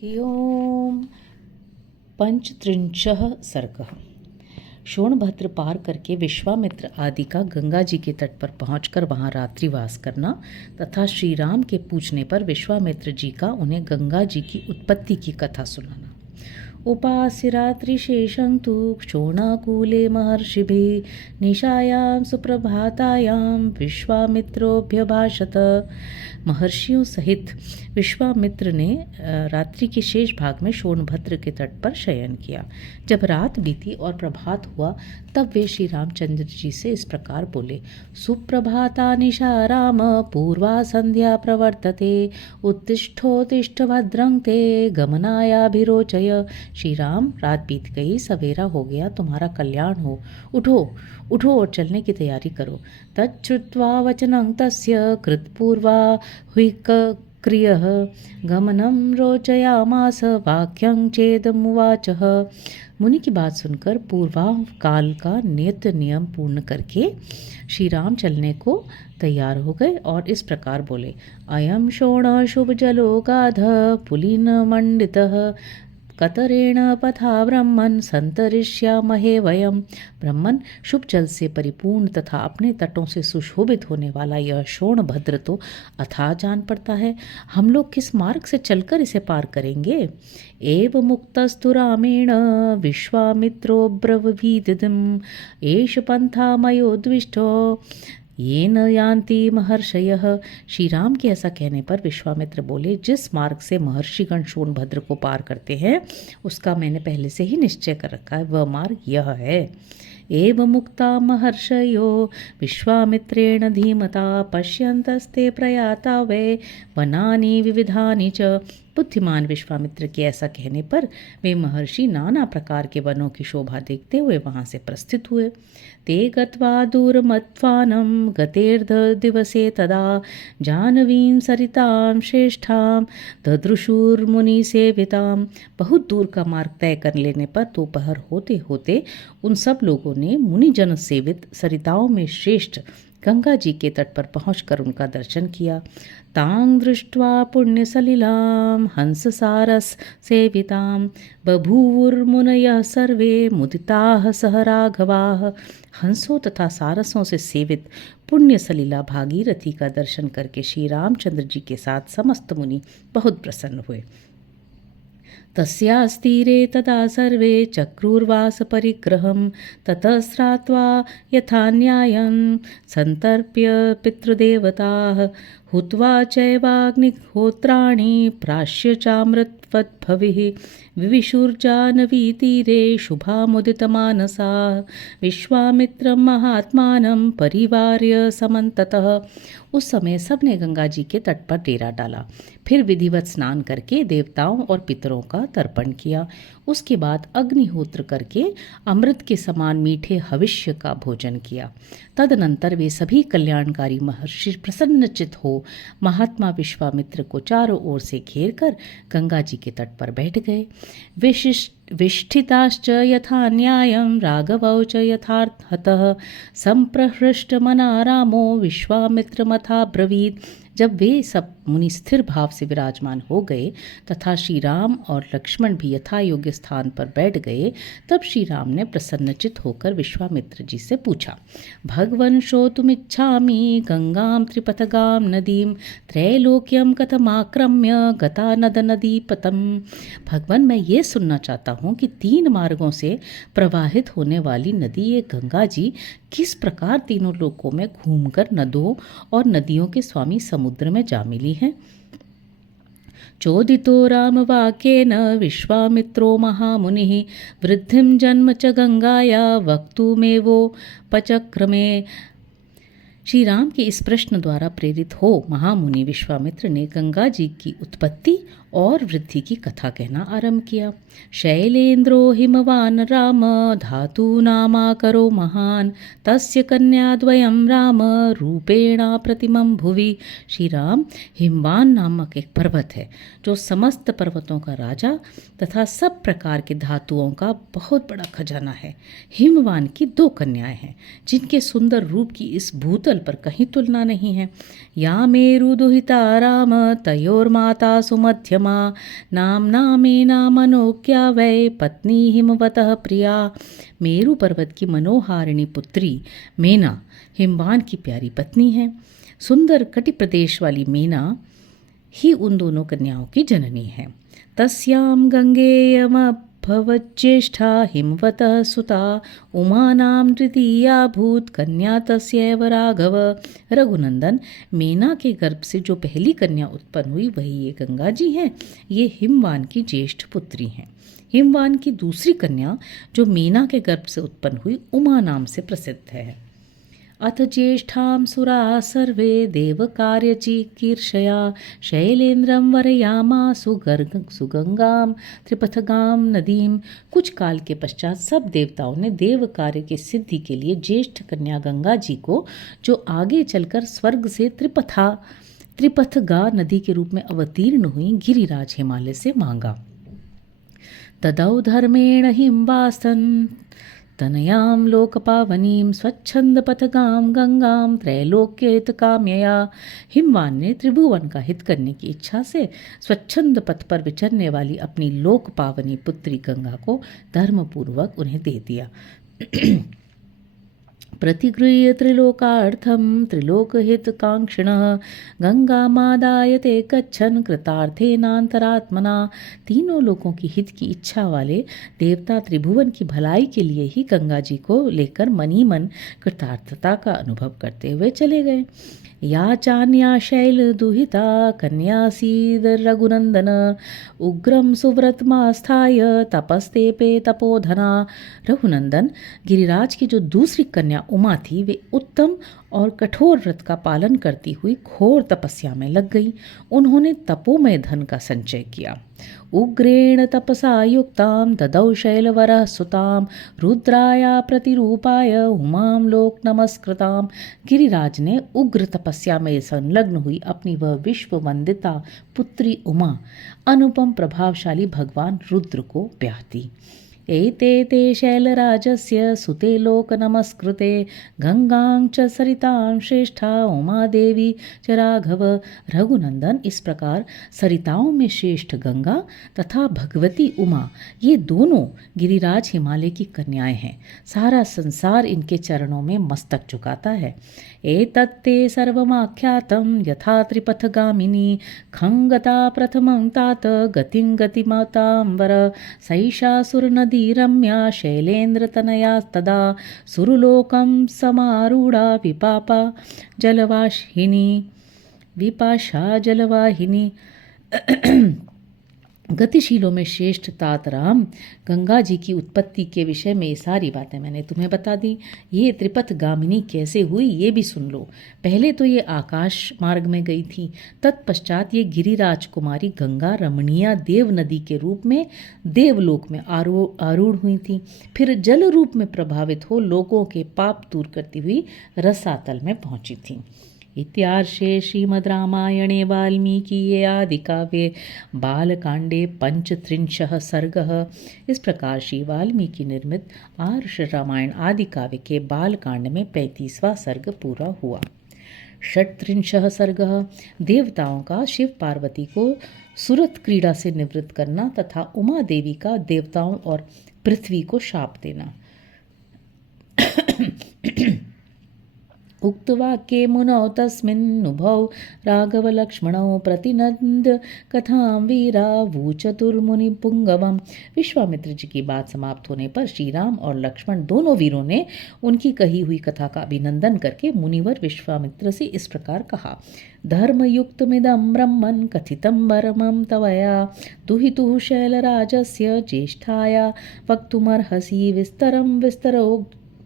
हि ओम। पंचत्रिंशः सर्गः। शोणभद्र पार करके विश्वामित्र आदि का गंगा जी के तट पर पहुंचकर वहां रात्रिवास करना तथा श्री राम के पूछने पर विश्वामित्र जी का उन्हें गंगा जी की उत्पत्ति की कथा सुनाना। उपास्य रात्रिशेषं तु क्षोणाकूले महर्षिभिः निशायां सुप्रभातायां विश्वामित्रोऽभ्यभाषत। महर्षियों सहित विश्वामित्र ने रात्रि के शेष भाग में शोणभद्र के तट पर शयन किया। जब रात बीती और प्रभात हुआ तब वे श्री रामचंद्र जी से इस प्रकार बोले। सुप्रभाता निशा राम पूर्वा संध्या प्रवर्तते उत्तिष्ठोत्तिष्ठ भद्रं ते गमनायाभिरोचय। श्री राम, रात बीत गई, सवेरा हो गया, तुम्हारा कल्याण हो। उठो उठो और चलने की तैयारी करो। तच्छ्रुत्वा वचनं तस्य कृतपूर्वा हुइक्क्रियः गमनं रोचयामास वाक्यं चेदमुवाचः। मुनि की बात सुनकर पूर्वाह काल का नियत नियम पूर्ण करके श्री राम चलने को तैयार हो गए और इस प्रकार बोले। अयं शोण शुभ जलो गाध पुलिन मंडितः कतरेण पथा ब्रह्मन संतरिष्यामहे वयम। ब्रह्मन, शुभ जल से परिपूर्ण तथा अपने तटों से सुशोभित होने वाला यह शोणभद्र तो अथाह जान पड़ता है। हम लोग किस मार्ग से चलकर इसे पार करेंगे? एव मुक्तस्तु रामेण विश्वामित्रो ब्रवीदिदम् एष पंथा मयोद्विष्टो येन यान्ति महर्षयः। श्री राम के ऐसा कहने पर विश्वामित्र बोले, जिस मार्ग से महर्षिगण शोणभद्र को पार करते हैं उसका मैंने पहले से ही निश्चय कर रखा है। वह मार्ग यह है। एव मुक्ता महर्षयो विश्वामित्रेण धीमता पश्यन्तस्ते प्रयाता वै वनानि विविधानि च। बुद्धिमान विश्वामित्र के ऐसा कहने पर वे महर्षि नाना प्रकार के वनों की शोभा देखते हुए वहां से प्रस्थित हुए। ते गत्वा दूरमत्वानं गतेर्ध दिवसे तदा जाह्नवीं सरितां श्रेष्ठां ददृशुर्मुनिसेवितां। बहुत दूर का मार्ग तय कर लेने पर दोपहर होते होते उन सब लोगों ने मुनिजन सेवित सरिताओं में श्रेष्ठ गंगा जी के तट पर पहुंचकर उनका दर्शन किया। तां दृष्ट्वा पुण्यसलिलां हंससारस सेवितां बभूवुर्मुनयः सर्वे मुदिताः सह राघवाः। हंसों तथा सारसों से सेवित पुण्य सलीला भागीरथी का दर्शन करके श्री रामचंद्र जी के साथ समस्त मुनि बहुत प्रसन्न हुए। तस्यास्तीरे तदा सर्वे चक्रुर्वास परिग्रहं ततः श्रात्वा यथा न्यायं संतर्प्य पितृदेवताः हुत्वा चैवाग्निहोत्राणि प्राश्य चामृतवद्भविः विविशुर्जाह्नवी तीरे शुभामुदितमानसाः विश्वामित्रं महात्मानं परिवार्य समन्ततः। उस समय सबने गंगा जी के तट पर डेरा डाला, फिर विधिवत स्नान करके देवताओं और पितरों का तर्पण किया। उसके बाद अग्निहोत्र करके अमृत के समान मीठे हविष्य का भोजन किया। तदनंतर वे सभी कल्याणकारी महर्षि प्रसन्नचित हो महात्मा विश्वामित्र को चारों ओर से घेर कर गंगा जी के तट पर बैठ गए। विष्ठिताश्च यथा न्यायं राघवौ च यथार्थतः संप्रहृष्टमना रामो विश्वामित्रमथा ब्रवीत। जब वे सब मुनि स्थिर भाव से विराजमान हो गए तथा श्री राम और लक्ष्मण भी यथा योग्य स्थान पर बैठ गए, तब श्री राम ने प्रसन्नचित होकर विश्वामित्र जी से पूछा। भगवन् श्रोतुमिच्छामि गंगां त्रिपथगां नदीं त्रैलोक्यं कथमाक्रम्य गता नद नदीपतम्। भगवान, मैं ये सुनना चाहता हूँ कि 3 मार्गों से प्रवाहित होने वाली नदी ये गंगा जी किस प्रकार तीनों लोकों में घूमकर नदों और नदियों के स्वामी समुद्र में जा मिली हैं। चोदितो रामवाक्येन विश्वामित्रो महामुनिः वृद्धिं जन्म च गंगाया वक्तुमेवोपचक्रमे। श्री राम के इस प्रश्न द्वारा प्रेरित हो महामुनि विश्वामित्र ने गंगा जी की उत्पत्ति और वृद्धि की कथा कहना आरंभ किया। शैलेन्द्रो हिमवान राम धातु नामाकरो महान तस्य कन्याद्वयं राम रूपेणा प्रतिमं भुवि। श्री राम, हिमवान नामक एक पर्वत है जो समस्त पर्वतों का राजा तथा सब प्रकार के धातुओं का बहुत बड़ा खजाना है। हिमवान की 2 कन्याएं हैं जिनके सुंदर रूप की इस भूतल शीतल पर कहीं तुलना नहीं है। या मेरु दुहिता राम तयोर्माता सुमध्यमा नाम्ना मेना मनोज्ञा वै पत्नी हिमवतः प्रिया। मेरु पर्वत की मनोहारिणी पुत्री मेना हिमवान की प्यारी पत्नी है। सुंदर कटि प्रदेश वाली मेना ही उन दोनों कन्याओं की जननी है। तस्याम गंगेयमभवज्येष्ठा हिमवतः सुता उमा नाम तृतीया भूत कन्या तस्यैव राघव। रघुनंदन, मेना के गर्भ से जो पहली कन्या उत्पन्न हुई वही ये गंगा जी हैं। ये हिमवान की ज्येष्ठ पुत्री हैं। हिमवान की दूसरी कन्या जो मेना के गर्भ से उत्पन्न हुई उमा नाम से प्रसिद्ध है। अथ ज्येष्ठां सुराः सर्वे देवकार्यचिकीर्षया शैलेन्द्रं वरयामासु सुगंगां त्रिपथगां नदीं। कुछ काल के पश्चात सब देवताओं ने देव कार्य की सिद्धि के लिए ज्येष्ठ कन्या गंगा जी को, जो आगे चलकर स्वर्ग से त्रिपथगा नदी के रूप में अवतीर्ण हुई, गिरिराज हिमालय से मांगा। तदौ धर्मेण हिमवास्तन तनयां लोकपावनीं स्वच्छंदपथगां गंगां त्रैलोक्यहितकाम्यया। हिमवान ने त्रिभुवन का हित करने की इच्छा से स्वच्छंद पथ पर विचरने वाली अपनी लोकपावनी पुत्री गंगा को धर्मपूर्वक उन्हें दे दिया। प्रतिगृह्य त्रिलोकार्थं त्रिलोकहितकांक्षिणः गंगामादाय ते गच्छन् कृतार्थेनांतरात्मना। तीनों लोकों की हित की इच्छा वाले देवता त्रिभुवन की भलाई के लिए ही गंगा जी को लेकर मन ही मन कृतार्थता का अनुभव करते हुए चले गए। या चान्या शैल दुहिता कन्यासीद रघुनंदन उग्रम सुव्रतमास्थाय तपस्तेपे तपोधना। रघुनंदन, गिरिराज की जो दूसरी कन्या उमा थी, वे उत्तम और कठोर व्रत का पालन करती हुई घोर तपस्या में लग गई। उन्होंने तपोमय धन का संचय किया। उग्रेण तपसा युक्तां ददौ शैलवरः सुतां रुद्राया प्रतिरूपाय उमां लोक नमस्कृतां। गिरिराज ने उग्र तपस्या में संलग्न हुई अपनी वह विश्व वंदिता पुत्री उमा अनुपम प्रभावशाली भगवान रुद्र को ब्याह दी। एते ते शैलराजस्य सुते लोक नमस्कृते गंगां च सरितां श्रेष्ठा उमा देवी च राघव। रघुनंदन, इस प्रकार सरिताओं में श्रेष्ठ गंगा तथा भगवती उमा, ये दोनों गिरिराज हिमालय की कन्याएं हैं। सारा संसार इनके चरणों में मस्तक झुकाता है। एतत्ते सर्वमाख्यातं यथा त्रिपथगामिनी खंगता प्रथमं तात गतिं गतिमतांबर सैषा सुरनदी रम्या शैलेन्द्रतनया तदा सुरलोकं समारूढ़ा विपाशा जलवाहिनी। गतिशीलों में श्रेष्ठ तातराम, गंगा जी की उत्पत्ति के विषय में ये सारी बातें मैंने तुम्हें बता दी। ये त्रिपथगामिनी कैसे हुई ये भी सुन लो। पहले तो ये आकाश मार्ग में गई थी, तत्पश्चात ये गिरिराज कुमारी गंगा रमणीया देव नदी के रूप में देवलोक में आरूढ़ हुई थी। फिर जल रूप में प्रभावित हो लोगों के पाप दूर करती हुई रसातल में पहुंची थी। इत्यार्षे श्रीमद् रामायणे वाल्मीकिये आदिकाव्ये बालकांडे 35 सर्गः। इस प्रकार श्री वाल्मीकि निर्मित आर्ष रामायण आदि काव्य के बालकांड में 35वां सर्ग पूरा हुआ। 36 सर्गः। देवताओं का शिव पार्वती को सुरत क्रीड़ा से निवृत्त करना तथा उमा देवी का देवताओं और पृथ्वी को शाप देना। उक्तवाक्ये मुनौ तस्मिन्नुभौ राघवलक्ष्मणौ प्रतिनंद कथां वीरावूचतुर्मुनि पुंगवम। विश्वामित्र जी की बात समाप्त होने पर श्री राम और लक्ष्मण दोनों वीरों ने उनकी कही हुई कथा का अभिनंदन करके मुनिवर विश्वामित्र से इस प्रकार कहा। धर्मयुक्तमिदं ब्रह्मन् कथितं परमं तवया दुहितुः शैलराजस्य ज्येष्ठाया वक्तुमर्हसि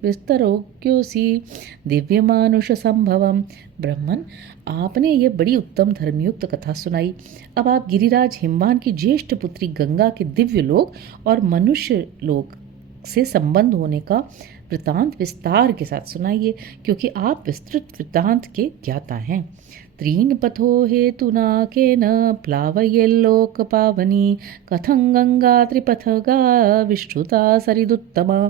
विस्तरोक्योसी दिव्यमानुष संभवम। ब्रह्मन, आपने ये बड़ी उत्तम धर्मयुक्त कथा सुनाई। अब आप गिरिराज हिमवान की ज्येष्ठ पुत्री गंगा के दिव्य लोक और मनुष्य लोक से संबंध होने का वृतांत विस्तार के साथ सुनाइए, क्योंकि आप विस्तृत वृतांत के ज्ञाता हैं। त्रीन् पथो हेतुना केन प्लावयेल्लोक पावनी कथं गंगा त्रिपथगा विश्रुता सरिदुत्तमा।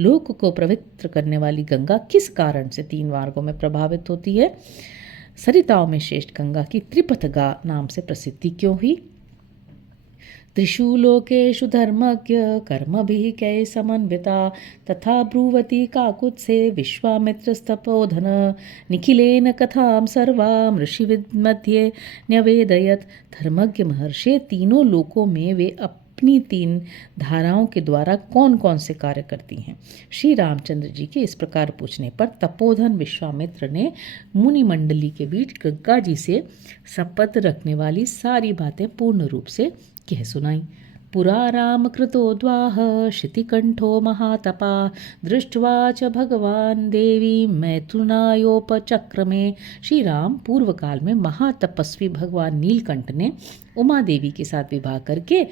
लोक को पवित्र करने वाली गंगा किस कारण से 3 मार्गों में प्रभावित होती है? सरिताओं में श्रेष्ठ गंगा की त्रिपथगा नाम से प्रसिद्धि क्यों हुई? त्रिषु लोकेषु धर्मज्ञ कर्मभिः कै समन्विता तथा ब्रुवती काकुत्से विश्वामित्रस्तपोधन निखिलेन कथां सर्वां ऋषिविद्मध्ये न्यवेदयत्। धर्मज्ञ महर्षि तीनों लोकों में वे अपनी 3 धाराओं के द्वारा कौन कौन से कार्य करती हैं? श्री रामचंद्र जी के इस प्रकार पूछने पर तपोधन विश्वामित्र ने मुनि मंडली के बीच गंगा जी से शपथ रखने वाली सारी बातें पूर्ण रूप से कह सुनाई। पुरा राम कृतोद्वाह शितिकंठो महातपा दृष्ट्वा च भगवान देवी मैथुनायोपचक्रमे। श्री राम पूर्व काल में महातपस्वी भगवान नीलकंठ ने उमा देवी के साथ विवाह करके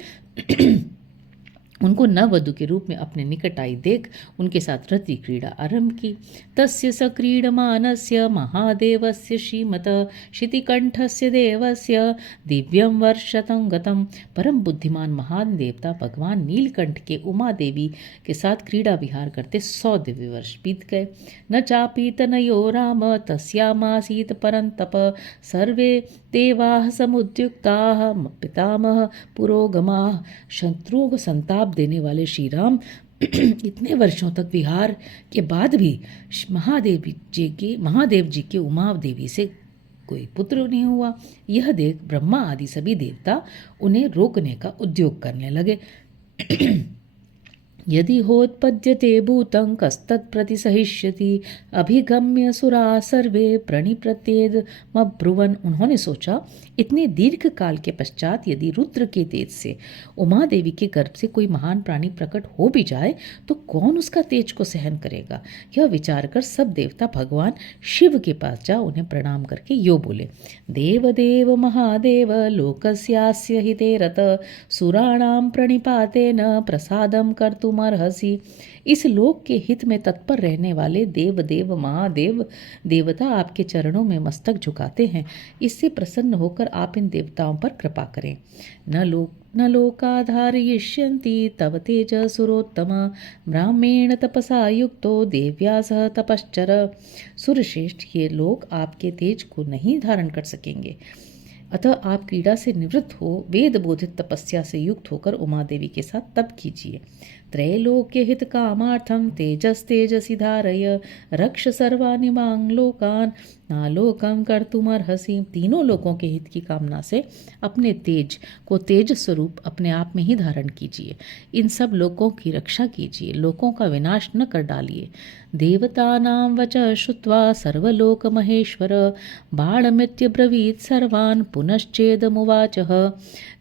उनको नववधु के रूप में अपने निकट आई देख उनके साथ रति क्रीड़ा आरंभ की। तस्य सक्रीडमानस्य महादेवस्य श्रीमत शितिकंठस्य देवस्य दिव्यं वर्षतं गतम। परम बुद्धिमान महान देवता भगवान नीलकंठ के उमा देवी के साथ क्रीड़ा विहार करते 100 दिव्य वर्ष बीत गए। न चापी तनयो राम तस्यामासीत परंतप सर्वे देवाः समुद्युक्ताः पितामह पुरोगमाः। शत्रुओं को संताप देने वाले श्री राम इतने वर्षों तक विहार के बाद भी महादेव जी के उमा देवी से कोई पुत्र नहीं हुआ। यह देख ब्रह्मा आदि सभी देवता उन्हें रोकने का उद्योग करने लगे। यदि होत्पद्यते भूतं कस्तत्प्रति सहिष्यति अभिगम्य सुरा सर्वे प्रणिप्रत्येदमब्रुवन्। उन्होंने सोचा इतने दीर्घ काल के पश्चात यदि रुद्र के तेज से उमा देवी के गर्भ से कोई महान प्राणी प्रकट हो भी जाए तो कौन उसका तेज को सहन करेगा। यह विचार कर सब देवता भगवान शिव के पास जा उन्हें प्रणाम करके यो बोले, देव देव महादेव लोकस्यास्य हिते रत सुराणां प्रणिपातेन प्रसादं कर्तुमर्हसि। इस लोक के हित में तत्पर रहने वाले देव देव महादेव देवता आपके चरणों में मस्तक झुकाते हैं। इससे प्रसन्न होकर आप इन देवताओं पर कृपा करें। न लोकाधारयिष्यन्ति तव तेज सुरोत्तम ब्राह्मेण तपसा युक्तो देव्या सह तपश्चर। सुरश्रेष्ठ ये लोग आपके तेज को नहीं धारण कर सकेंगे, अतः आप क्रीड़ा से निवृत्त हो वेद बोधित तपस्या से युक्त होकर उमा देवी के साथ तप कीजिए। त्रैलोक्य हित कामार्थम तेजसी धारय रक्ष सर्वानिमां लोकान नालोकं कर्तुमर्हसि। तीनों लोकों के हित की कामना से अपने तेज को तेज स्वरूप अपने आप में ही धारण कीजिए। इन सब लोकों की रक्षा कीजिए, लोकों का विनाश न कर डालिए। देवतानां वचः श्रुत्वा सर्वलोक महेश्वर बाणमित्यब्रवीत् सर्वान् पुनश्चेदमुवाचः।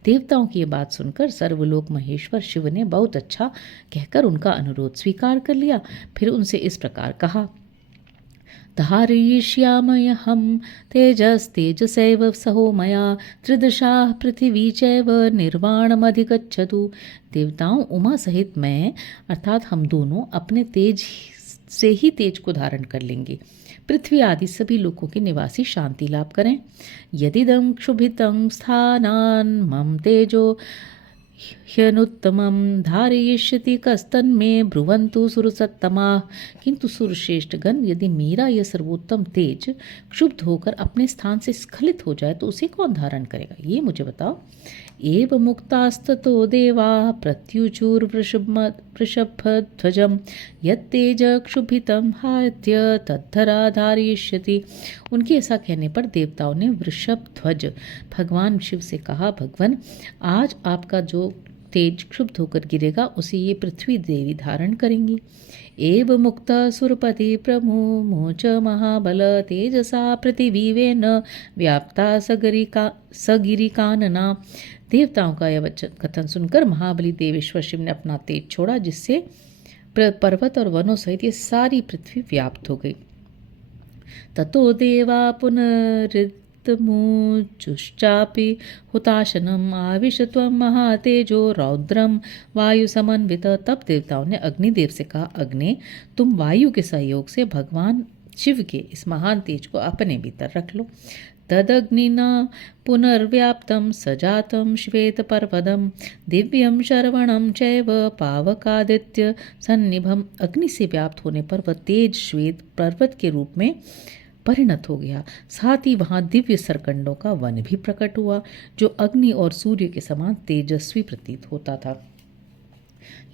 देवताओं की ये बात सुनकर सर्वलोक महेश्वर शिव ने बहुत अच्छा कहकर उनका अनुरोध स्वीकार कर लिया। फिर उनसे इस प्रकार कहा, धारयिष्याम्यहं तेजसैव सहो मया त्रिदशाः पृथिवी चैव निर्वाणमधिगच्छतु। देवताओं उमा सहित मैं अर्थात हम दोनों अपने तेज से ही तेज को धारण कर लेंगे। पृथ्वी आदि सभी लोकों के निवासी शांति लाभ करें। यदिदं क्षुभितं स्थानान् मम तेजो ह्यनुत्तमं धारयिष्यति कस्तन्मे ब्रुवन्तु सुरसत्तमाः। किंतु सुरश्रेष्ठगण यदि मेरा यह सर्वोत्तम तेज क्षुब्ध होकर अपने स्थान से स्खलित हो जाए तो उसे कौन धारण करेगा, ये मुझे बताओ। एव मुक्तास्ततो देवाः प्रत्युचुर वृषभध्वजं यत्तेज क्षुभितं हात्य तद्धरा धारयिष्यति। उनके ऐसा कहने पर देवताओं ने वृषभध्वज भगवान शिव से कहा, भगवान आज आपका जो तेज क्षुब्ध होकर गिरेगा उसे ये पृथ्वी देवी धारण करेंगी। एव मुक्त सुरपति प्रमुमोच महाबल तेजसा पृथिवीवेन व्याप्ता सगिरिकानना। देवताओं का यह कथन सुनकर महाबली देवेश्वर शिव ने अपना तेज छोड़ा, जिससे पर्वत और वनों सहित ये सारी पृथ्वी व्याप्त हो गई। ततो देवा पुनरुच्चापि हुताशनम आविशत्वं महातेजो रौद्रम वायु समन्वित। तब देवताओं ने अग्निदेव से कहा, अग्नि तुम वायु के सहयोग से भगवान शिव के इस महान तेज को अपने भीतर रख लो। तदग्निना पुनर्व्याप्तं सजातं श्वेतपर्वतं दिव्यं शरवणं चैव पावकादित्य सन्निभम। अग्नि से व्याप्त होने पर वह तेज श्वेत पर्वत के रूप में परिणत हो गया। साथ ही वहाँ दिव्य सरकंडों का वन भी प्रकट हुआ जो अग्नि और सूर्य के समान तेजस्वी प्रतीत होता था।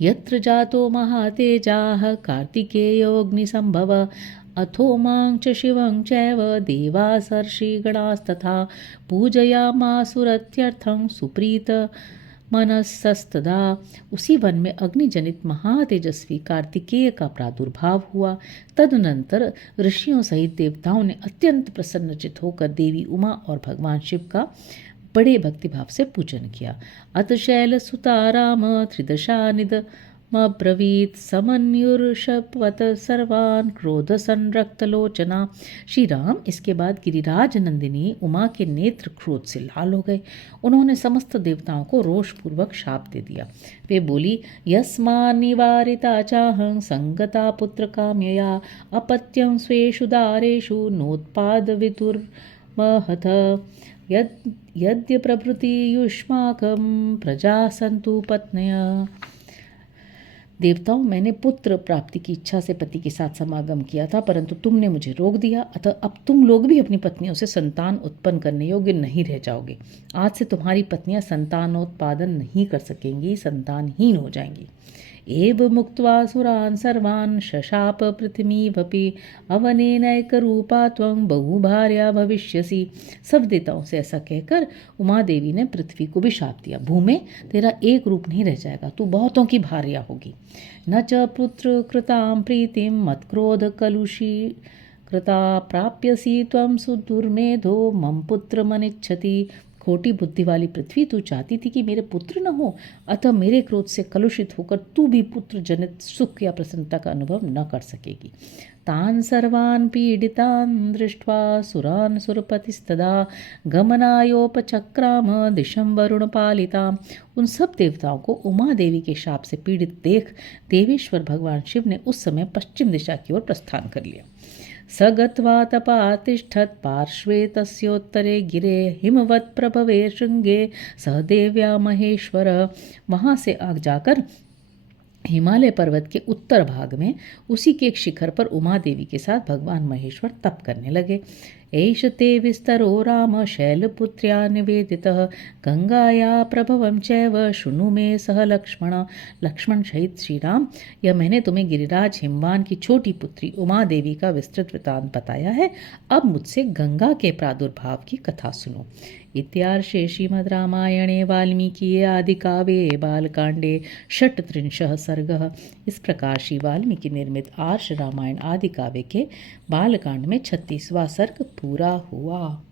यत्र जातो महातेजाः कार्तिकेयोऽग्निसंभव अथो मां च शिवं चैव देवासर्षिगणास्तथा पूजयामासुरत्यर्थं सुप्रीत मनस्तदा। उसी वन में अग्निजनित महातेजस्वी कार्तिकेय का प्रादुर्भाव हुआ। तदनंतर ऋषियों सहित देवताओं ने अत्यंत प्रसन्नचित होकर देवी उमा और भगवान शिव का बड़े भक्तिभाव से पूजन किया। अत शैल सुता राम त्रिदशानिदमब्रवीत् समन्युर्षपवत सर्वान् क्रोध संरक्तलोचना। श्री राम इसके बाद गिरिराज नंदिनी उमा के नेत्र क्रोध से लाल हो गए। उन्होंने समस्त देवताओं को रोषपूर्वक शाप दे दिया। वे बोली, यस्मान्निवारिता चाहं संगता पुत्र काम्यया अपत्यं स्वेषु दारेषु नोत्पादवितुर्महथ यद्य प्रभृति युष्माकं प्रजा सन्तु पत्न्या। देवताओं, मैंने पुत्र प्राप्ति की इच्छा से पति के साथ समागम किया था, परंतु तुमने मुझे रोक दिया। अतः अब तुम लोग भी अपनी पत्नियों से संतान उत्पन्न करने योग्य नहीं रह जाओगे। आज से तुम्हारी पत्नियां संतानोत्पादन नहीं कर सकेंगी, संतानहीन हो जाएंगी। एव मुक्त्वा सुरान् सर्वान् शशाप पृथ्वीमपि अवनेनैकरूपा त्वं बहुभार्या भविष्यसि। सब देवताओं से ऐसा कहकर उमा देवी ने पृथ्वी को भी शाप दिया, भूमि तेरा एक रूप नहीं रह जाएगा, तू बहुतों की भार्या होगी। न च पुत्र कृतां प्रीतिं मत्क्रोध कलुषी कृता प्राप्यसी त्वं सुदुर्मेधो मम पुत्र मनिच्छति। खोटी बुद्धि वाली पृथ्वी, तू चाहती थी कि मेरे पुत्र न हो, अतः मेरे क्रोध से कलुषित होकर तू भी पुत्र जनित सुख या प्रसन्नता का अनुभव न कर सकेगी। तान् सर्वान् पीडितान् दृष्ट्वा सुरान् सुरपतिस्तदा गमनायोपचक्राम दिशं वरुणपालिताम्। उन सब देवताओं को उमा देवी के शाप से पीड़ित देख देवेश्वर भगवान शिव ने उस समय पश्चिम दिशा की ओर प्रस्थान कर लिया। स गत्वा तपातिष्ठत् पार्श्वे तस्योत्तरे गिरे हिमवत् प्रभवे शृंगे स देव्या महेश्वर। वहाँ से आग जाकर हिमालय पर्वत के उत्तर भाग में उसी के एक शिखर पर उमा देवी के साथ भगवान महेश्वर तप करने लगे। एष ते विस्तरो राम शैलपुत्र्या निवेदितः गंगाया प्रभवं चैव शृणु मे सह लक्ष्मण। लक्ष्मण सहित श्री राम, यह मैंने तुम्हें गिरिराज हिमवान की छोटी पुत्री उमा देवी का विस्तृत वृतांत बताया है। अब मुझसे गंगा के प्रादुर्भाव की कथा सुनो। इत्यार्षे श्रीमद् रामायणे वाल्मीकिये आदिकाव्ये बालकांडे 38 सर्गः। इस प्रकार श्री वाल्मीकि निर्मित आर्ष रामायण आदि काव्य के बालकांड में 36वां सर्ग पूरा हुआ।